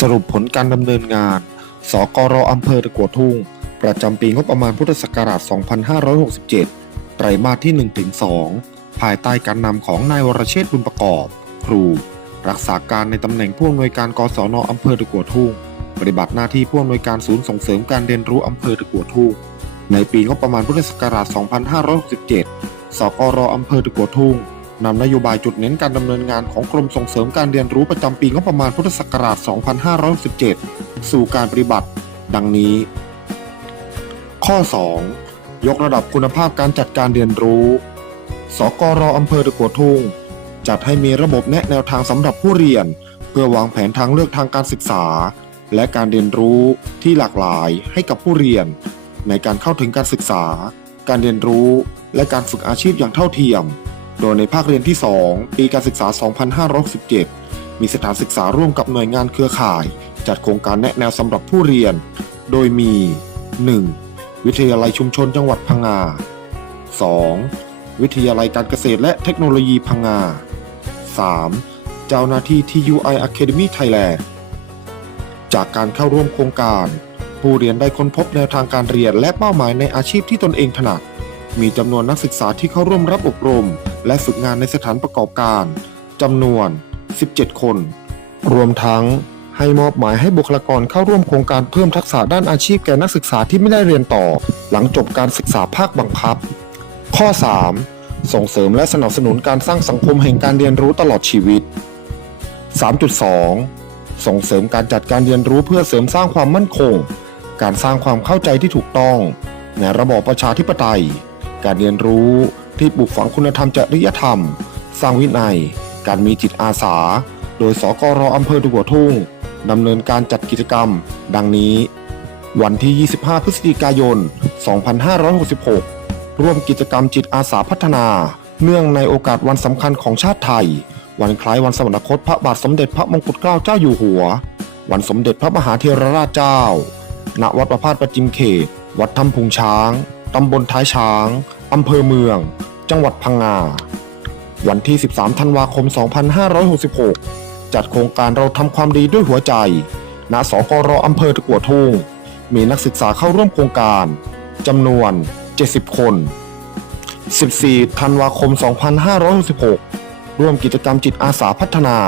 สรุปผลการดำเนินงาน สกรอำเภอตะกัวทุ่ง ประจำปีงบประมาณพุทธศักราช 2567 ไตรมาสที่ 1-2 ภายใต้การนำของนายวรเชษฐ์บุญประกอบ ครู รักษาการในตำแหน่งผู้อำนวยการกศนอำเภอตะกัวทุ่ง ปฏิบัติหน้าที่ผู้อำนวยการศูนย์ส่งเสริมการเรียนรู้อำเภอตะกัวทุ่ง ในปีงบประมาณพุทธศักราช 2567 สกรอำเภอตะกัวทุ่ง นำนโยบายจุดเน้นการดำเนินงานของกรมส่งเสริมการเรียนรู้ประจำปีงบประมาณพุทธศักราช 2567สู่การปฏิบัติ ดังนี้ ข้อ 2 ยกระดับคุณภาพการจัดการเรียนรู้ สกรอำเภอตะกัวทุ่ง จัดให้มีระบบแนะแนวทางสำหรับผู้เรียน เพื่อวางแผนทางเลือกทางการศึกษา และการเรียนรู้ที่หลากหลายให้กับผู้เรียน ในการเข้าถึงการศึกษา การเรียนรู้ และการฝึกอาชีพอย่างเท่าเทียม โดยในภาคเรียนที่ 2 ปีการศึกษา 2567 มีสถานศึกษาร่วมกับหน่วยงานเครือข่าย จัดโครงการแนะแนวสำหรับผู้เรียน โดยมี 1. วิทยาลัยชุมชนจังหวัดพังงา 2. วิทยาลัยการเกษตรและเทคโนโลยีพังงา 3. เจ้าหน้าที่ TUI Academy Thailand จากการเข้าร่วมโครงการ ผู้เรียนได้ค้นพบแนวทางการเรียนและเป้าหมายในอาชีพที่ตนเองถนัด มีจำนวนนักศึกษาที่เข้าร่วมรับอบรม และฝึกงานในสถานประกอบการจำนวน 17 คน รวมทั้งให้มอบหมายให้บุคลากรเข้าร่วมโครงการเพิ่มทักษะด้านอาชีพแก่นักศึกษาที่ไม่ได้เรียนต่อ หลังจบการศึกษาภาคบังคับ ข้อ 3. ส่งเสริมและสนับสนุนการสร้างสังคมแห่งการเรียนรู้ตลอดชีวิต 3.2 ส่งเสริมการจัดการเรียนรู้เพื่อเสริมสร้างความมั่นคง การสร้างความเข้าใจที่ถูกต้อง ในระบอบประชาธิปไตย การเรียนรู้ ที่ปลูกฝังคุณธรรมจริยธรรม สร้างวินัย การมีจิตอาสา โดยสกรอำเภอตัวทุ่งดำเนินการจัดกิจกรรม ดังนี้ วันที่ 25 พฤศจิกายน 2566 ร่วมกิจกรรมจิตอาสาพัฒนา เนื่องในโอกาสวันสำคัญของชาติไทย วันคล้ายวันสวรรคตพระบาทสมเด็จพระมงกุฎเกล้าเจ้าอยู่หัว วันสมเด็จพระมหาเทรราชเจ้า ณ วัดประพาสประจิมเขต วัดถ้ำพุงช้าง ตำบลท้ายช้าง อำเภอเมือง จังหวัดพังงา วันที่ 13 ธันวาคม 2566 จัดโครงการเราทำความดีด้วยหัวใจ ณ สกรอำเภอตะกัวทุ่ง มีนักศึกษาเข้าร่วมโครงการจำนวน 70 คน 14 ธันวาคม 2566 ร่วมกิจกรรมจิตอาสาพัฒนา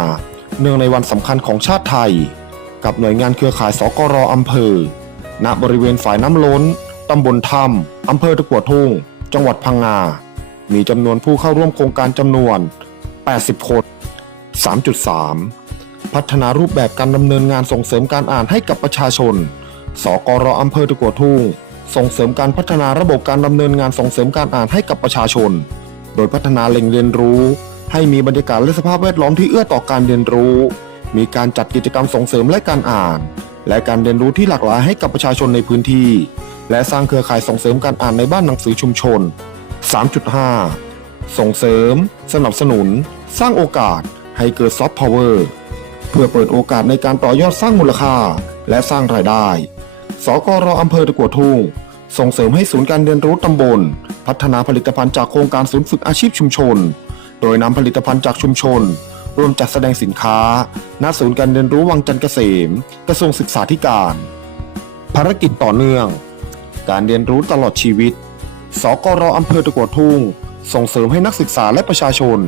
เนื่องในวันสำคัญของชาติไทย กับหน่วยงานเครือข่ายสกรอำเภอ ณ บริเวณฝ่ายน้ำล้น ตำบลถ้ำอำเภอตะกัวทุ่ง จังหวัดพังงา มีจำนวนผู้เข้าร่วมโครงการจำนวน 80 คน 3.3 พัฒนารูปแบบการดำเนินงานส่งเสริมการอ่านให้กับประชาชน สกรอำเภอตะกัวทุ่ง ส่งเสริมการพัฒนาระบบการดำเนินงานส่งเสริมการอ่านให้กับประชาชน โดยพัฒนาแหล่งเรียนรู้ ให้มีบรรยากาศและสภาพแวดล้อมที่เอื้อต่อการเรียนรู้ มีการจัดกิจกรรมส่งเสริมและการอ่าน และการเรียนรู้ที่หลากหลายให้กับประชาชนในพื้นที่ และสร้างเครือข่ายส่งเสริมการอ่านในบ้านหนังสือชุมชน 3.5 ส่งเสริม สนับสนุน สร้างโอกาสให้เกิดซอฟต์พาวเวอร์เพื่อเปิดโอกาสในการต่อยอดสร้างมูลค่าและสร้างรายได้ สกรอำเภอตะกัวทุ่งส่งเสริมให้ศูนย์การเรียนรู้ตำบล พัฒนาผลิตภัณฑ์จากโครงการศูนย์ฝึกอาชีพชุมชน โดยนำผลิตภัณฑ์จากชุมชนร่วมจัดแสดงสินค้า ณ ศูนย์การเรียนรู้วังจันทร์เกษม กระทรวงศึกษาธิการ ภารกิจต่อเนื่อง การเรียนรู้ตลอดชีวิต สกรอำเภอตะกัวทุ่ง ส่งเสริมให้นักศึกษาและประชาชน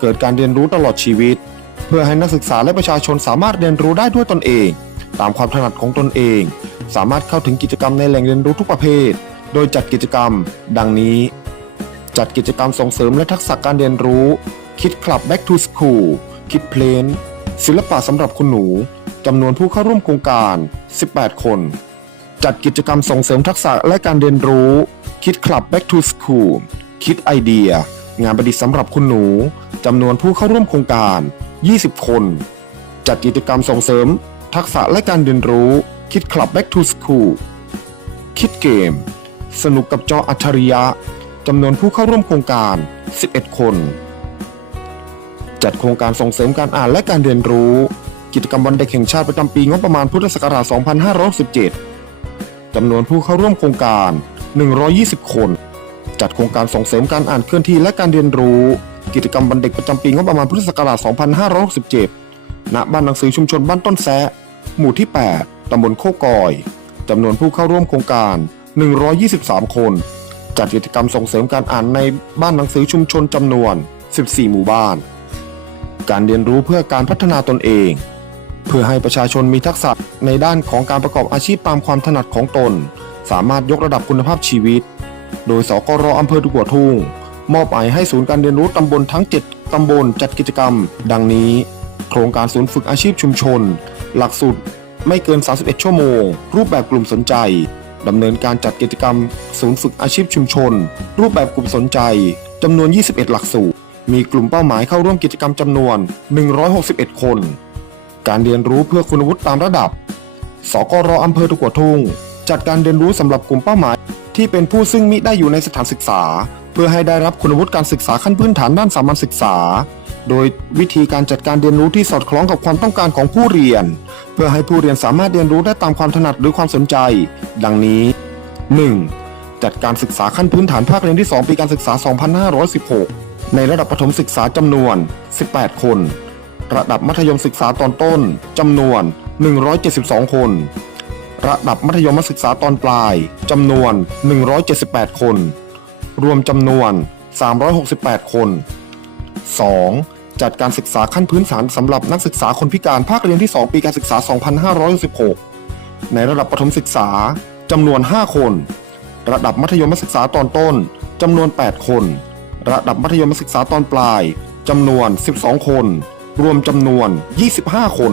เกิดการเรียนรู้ตลอดชีวิต เพื่อให้นักศึกษาและประชาชนสามารถเรียนรู้ได้ด้วยตนเอง ตามความถนัดของตนเอง สามารถเข้าถึงกิจกรรมในแหล่งเรียนรู้ทุกประเภท โดยจัดกิจกรรม ดังนี้ จัดกิจกรรมส่งเสริมและทักษะการเรียนรู้ คิดคลับ Back to School คิดเพลนศิลปะสำหรับคุณหนูจำนวนผู้เข้าร่วมโครงการ 18 คน จัดกิจกรรมส่งเสริมทักษะและการเรียนรู้ คิดคลับ Back to School คิดไอเดีย งานประดิษฐ์สำหรับคุณหนูจำนวนผู้เข้าร่วมโครงการ 20 คน จัดกิจกรรมส่งเสริม ทักษะและการเรียนรู้คิดคลับ Back to School คิดเกม สนุกกับจออัจฉริยะจำนวนผู้เข้าร่วมโครงการ 11 คน จัดโครงการส่งเสริมการอ่านและการเรียนรู้ กิจกรรมวันเด็กแห่งชาติประจำปีงบประมาณพุทธศักราช 2567จำนวนผู้เข้าร่วมโครงการ 120 คน จัดโครงการส่งเสริมการอ่านเคลื่อนที่และการเรียนรู้ กิจกรรมวันเด็กประจำปีงบประมาณพุทธศักราช 2567 ณ บ้านหนังสือชุมชนบ้านต้นแซะ หมู่ที่ 8 ตำบลโคกอย จำนวนผู้เข้าร่วมโครงการ 123 คน จัดกิจกรรมส่งเสริมการอ่านในบ้านหนังสือชุมชนจำนวน 14 หมู่บ้าน การเรียนรู้เพื่อการพัฒนาตนเอง เพื่อให้ประชาชนมีทักษะในด้านของการประกอบอาชีพตามความถนัดของตน สามารถยกระดับคุณภาพชีวิต โดยสกรอำเภอตุกัวทุ่ง มอบหมายให้ศูนย์การเรียนรู้ตำบลทั้ง 7 ตำบลจัดกิจกรรม ดังนี้ โครงการศูนย์ฝึกอาชีพชุมชน หลักสูตรไม่เกิน 31 ชั่วโมง รูปแบบกลุ่มสนใจดำเนินการจัดกิจกรรม ศูนย์ฝึกอาชีพชุมชน รูปแบบกลุ่มสนใจจำนวน 21 หลักสูตร มีกลุ่มเป้าหมายเข้าร่วมกิจกรรมจำนวน 161 คน การเรียนรู้เพื่อคุณวุฒิตามระดับ สกรอำเภอตะกัวทุ่ง จัดการเรียนรู้สำหรับกลุ่มเป้าหมาย ที่เป็นผู้ซึ่งมิได้อยู่ในสถานศึกษา เพื่อให้ได้รับคุณวุฒิการศึกษาขั้นพื้นฐานด้านสามัญศึกษา โดยวิธีการจัดการเรียนรู้ที่สอดคล้องกับความต้องการของผู้เรียน เพื่อให้ผู้เรียนสามารถเรียนรู้ได้ตามความถนัดหรือความสนใจ ดังนี้ 1. จัดการศึกษาขั้นพื้นฐานภาคเรียนที่ 2 ปีการศึกษา 2516 ในระดับประถมศึกษาจำนวน 18 คน ระดับมัธยมศึกษาตอนต้นจำนวน 172 คน ระดับมัธยมศึกษาตอนปลายจำนวน 178 คน รวมจำนวน 368 คน 2. จัดการศึกษาขั้นพื้นฐานสำหรับนักศึกษาคนพิการภาคเรียนที่ 2 ปีการศึกษา 2516 ในระดับประถมศึกษาจำนวน 5 คน ระดับมัธยมศึกษาตอนต้นจำนวน 8 คน ระดับมัธยมศึกษาตอนปลายจำนวน 12 คน รวมจำนวน 25 คน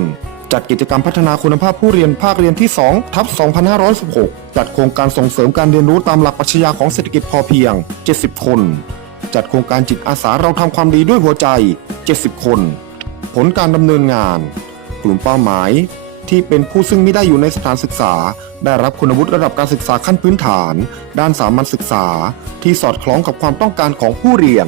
จัดกิจกรรมพัฒนาคุณภาพผู้เรียนภาคเรียนที่ 2 ทับ 2516 จัดโครงการส่งเสริมการเรียนรู้ตามหลักปรัชญาของเศรษฐกิจพอเพียง 70 คน จัดโครงการจิตอาสาเราทำความดีด้วยหัวใจ 70 คน ผลการดำเนินงาน กลุ่มเป้าหมาย ที่เป็นผู้ซึ่งไม่ได้อยู่ในสถานศึกษา ได้รับคุณวุฒิระดับการศึกษาขั้นพื้นฐาน ด้านสามัญศึกษา ที่สอดคล้องกับความต้องการของผู้เรียน